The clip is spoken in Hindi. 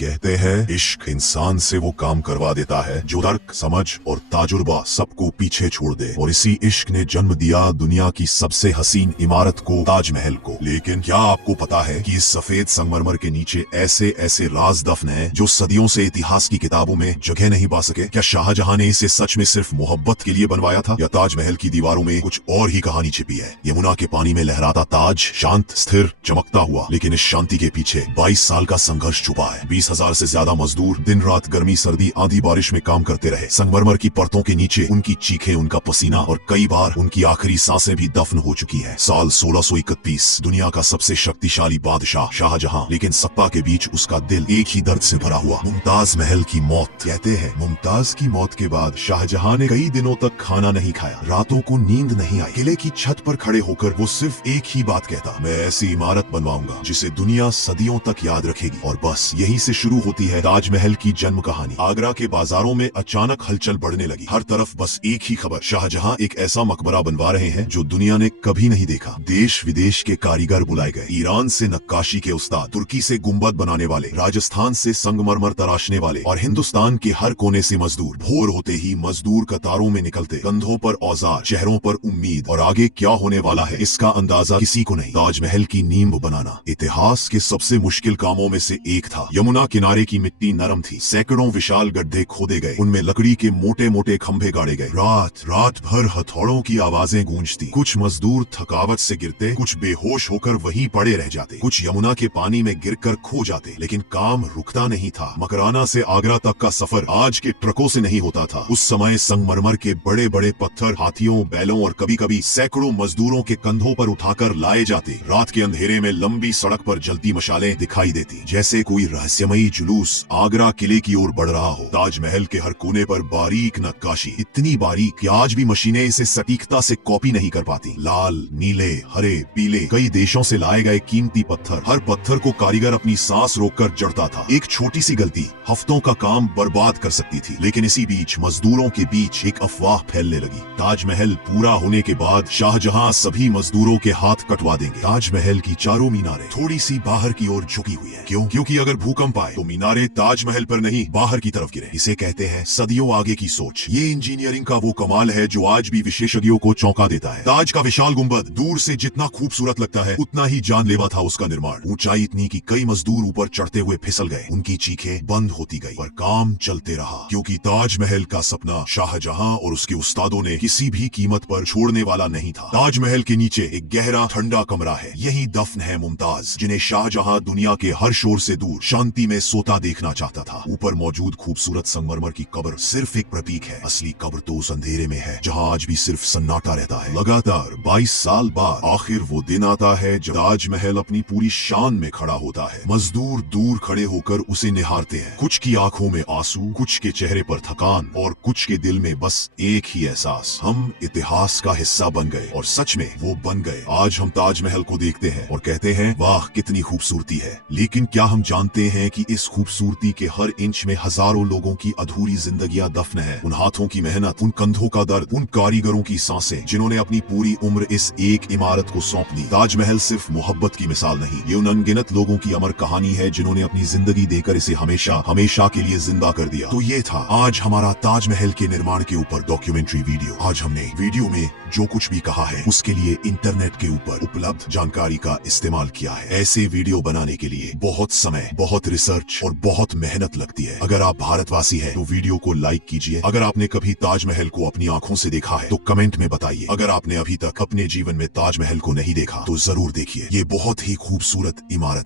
कहते हैं इश्क इंसान से वो काम करवा देता है जो तर्क, समझ और ताजुर्बा सबको पीछे छोड़ दे। और इसी इश्क ने जन्म दिया दुनिया की सबसे हसीन इमारत को, ताजमहल को। लेकिन क्या आपको पता है कि इस सफेद संगमरमर के नीचे ऐसे ऐसे राज दफन हैं जो सदियों से इतिहास की किताबों में जगह नहीं पा सके? क्या शाहजहां ने इसे सच में सिर्फ मोहब्बत के लिए बनवाया था, या ताजमहल की दीवारों में कुछ और ही कहानी छिपी है? यमुना के पानी में लहराता ताज शांत, स्थिर, चमकता हुआ, लेकिन इस शांति के पीछे 22 साल का संघर्ष छुपा है। 20,000 से ज्यादा मजदूर दिन रात, गर्मी सर्दी, आंधी बारिश में काम करते रहे। संगमरमर की परतों के नीचे उनकी चीखें, उनका पसीना और कई बार उनकी आखिरी सांसें भी दफन हो चुकी है। साल 1631, दुनिया का सबसे शक्तिशाली बादशाह शाहजहां, लेकिन सत्ता के बीच उसका दिल एक ही दर्द से भरा हुआ, मुमताज महल की मौत। कहते हैं मुमताज की मौत के बाद शाहजहां ने कई दिनों तक खाना नहीं खाया, रातों को नींद नहीं आई। किले की छत पर खड़े होकर वो सिर्फ एक ही बात कहता, मैं ऐसी इमारत बनवाऊंगा जिसे दुनिया सदियों तक याद रखेगी। और बस यहीं से शुरू होती है ताजमहल की जन्म कहानी। आगरा के बाजारों में अचानक हलचल बढ़ने लगी। हर तरफ बस एक ही खबर, शाहजहां एक ऐसा मकबरा बनवा रहे हैं जो दुनिया ने कभी नहीं देखा। देश विदेश के कारीगर बुलाए गए, ईरान से नक्काशी के उस्ताद, तुर्की से गुंबद बनाने वाले, राजस्थान से संगमरमर तराशने वाले और हिंदुस्तान के हर कोने से मजदूर। भोर होते ही मजदूर कतारों में निकलते, कंधों पर औजार, चेहरों पर उम्मीद, और आगे क्या होने वाला है इसका अंदाजा किसी को नहीं। ताजमहल की नींव बनाना इतिहास के सबसे मुश्किल कामों में से एक था। यमुना किनारे की मिट्टी नरम थी, सैकड़ों विशाल गड्ढे खोदे गए, उनमें लकड़ी के मोटे मोटे खंभे गाड़े गए। रात भर हथौड़ों की आवाजें गूंजती। कुछ मजदूर थकावट से गिरते, कुछ बेहोश होकर वहीं पड़े रह जाते, कुछ यमुना के पानी में गिरकर खो जाते। लेकिन काम रुकता नहीं था। मकराना से आगरा तक का सफर आज के ट्रकों से नहीं होता था। उस समय संगमरमर के बड़े बड़े पत्थर हाथियों, बैलों और कभी कभी सैकड़ों मजदूरों के कंधों पर उठाकर लाए जाते। रात के अंधेरे में लंबी सड़क पर जलती मशालें दिखाई देती, जैसे कोई रहस्यमयी जुलूस आगरा किले की ओर बढ़ रहा हो। ताजमहल के हर कोने पर बारीक नक्काशी, इतनी बारीक कि आज भी मशीनें इसे सटीकता से कॉपी नहीं कर पाती। लाल, नीले, हरे, पीले, कई देशों से लाए गए कीमती पत्थर। हर पत्थर को कारीगर अपनी सांस रोककर जड़ता था। एक छोटी सी गलती हफ्तों का काम बर्बाद कर सकती थी। लेकिन इसी बीच मजदूरों के बीच एक अफवाह फैलने लगी, ताजमहल पूरा होने के बाद शाहजहां सभी मजदूरों के हाथ कटवा देंगे। ताजमहल की चारों मीनारें थोड़ी सी बाहर की ओर झुकी हुई है। क्यों? क्योंकि अगर भूकंप आए तो मीनारें ताजमहल पर नहीं, बाहर की तरफ गिरे। इसे कहते हैं सदियों आगे की सोच। ये इंजीनियरिंग का वो कमाल है जो आज भी विशेषज्ञों को चौंका देता है। ताज का विशाल गुंबद दूर से जितना खूबसूरत लगता है, उतना ही जानलेवा था उसका निर्माण। ऊंचाई इतनी कि कई मजदूर ऊपर चढ़ते हुए फिसल गए, उनकी चीखें बंद होती गई, पर काम चलते रहा। क्योंकि ताजमहल का सपना शाहजहां और उसके उस्तादों ने किसी भी कीमत पर छोड़ने वाला नहीं था। ताजमहल के नीचे एक गहरा ठंडा कमरा है, यही दफन है मुमताज, जिन्हें शाहजहां दुनिया के हर शोर से दूर शांति में सोता देखना चाहता था। ऊपर मौजूद खूबसूरत संगमरमर की कब्र सिर्फ एक प्रतीक है, असली कब्र तो उस अंधेरे में है जहां आज भी सिर्फ सन्नाटा रहता है। लगातार 22 साल बाद आखिर वो दिन आता है जब ताजमहल अपनी पूरी शान में खड़ा होता है। मजदूर दूर खड़े होकर उसे निहारते हैं, कुछ की आंखों में आंसू, कुछ के चेहरे पर थकान और कुछ के दिल में बस एक ही एहसास, हम इतिहास का हिस्सा बन गए। और सच में वो बन गए। आज हम ताजमहल को देखते हैं और कहते हैं वाह कितनी खूबसूरती है। लेकिन क्या हम जानते हैं कि इस खूबसूरती के हर इंच में हजारों लोगों की अधूरी जिंदगियां दफन है? उन हाथों की मेहनत, उन कंधों का दर्द, उन कारीगरों की सांसें जिन्होंने अपनी पूरी उम्र इस एक इमारत को सौंप दी। ताजमहल सिर्फ मोहब्बत की मिसाल नहीं, ये उन अनगिनत लोगों की अमर कहानी है जिन्होंने अपनी जिंदगी देकर इसे हमेशा हमेशा के लिए जिंदा कर दिया। तो ये था आज हमारा ताजमहल के निर्माण के ऊपर डॉक्यूमेंट्री वीडियो। आज हमने वीडियो में जो कुछ भी कहा है उसके लिए इंटरनेट के ऊपर उपलब्ध जानकारी का इस्तेमाल किया है। ऐसे वीडियो बनाने के लिए बहुत समय, बहुत रिसर्च और बहुत मेहनत लगती है। अगर आप भारतवासी हैं तो वीडियो को लाइक कीजिए। अगर आपने कभी ताजमहल को अपनी आंखों से देखा है तो कमेंट में बताइए। अगर आपने अभी तक अपने जीवन में ताजमहल को नहीं देखा तो जरूर देखिए, ये बहुत ही खूबसूरत इमारत है।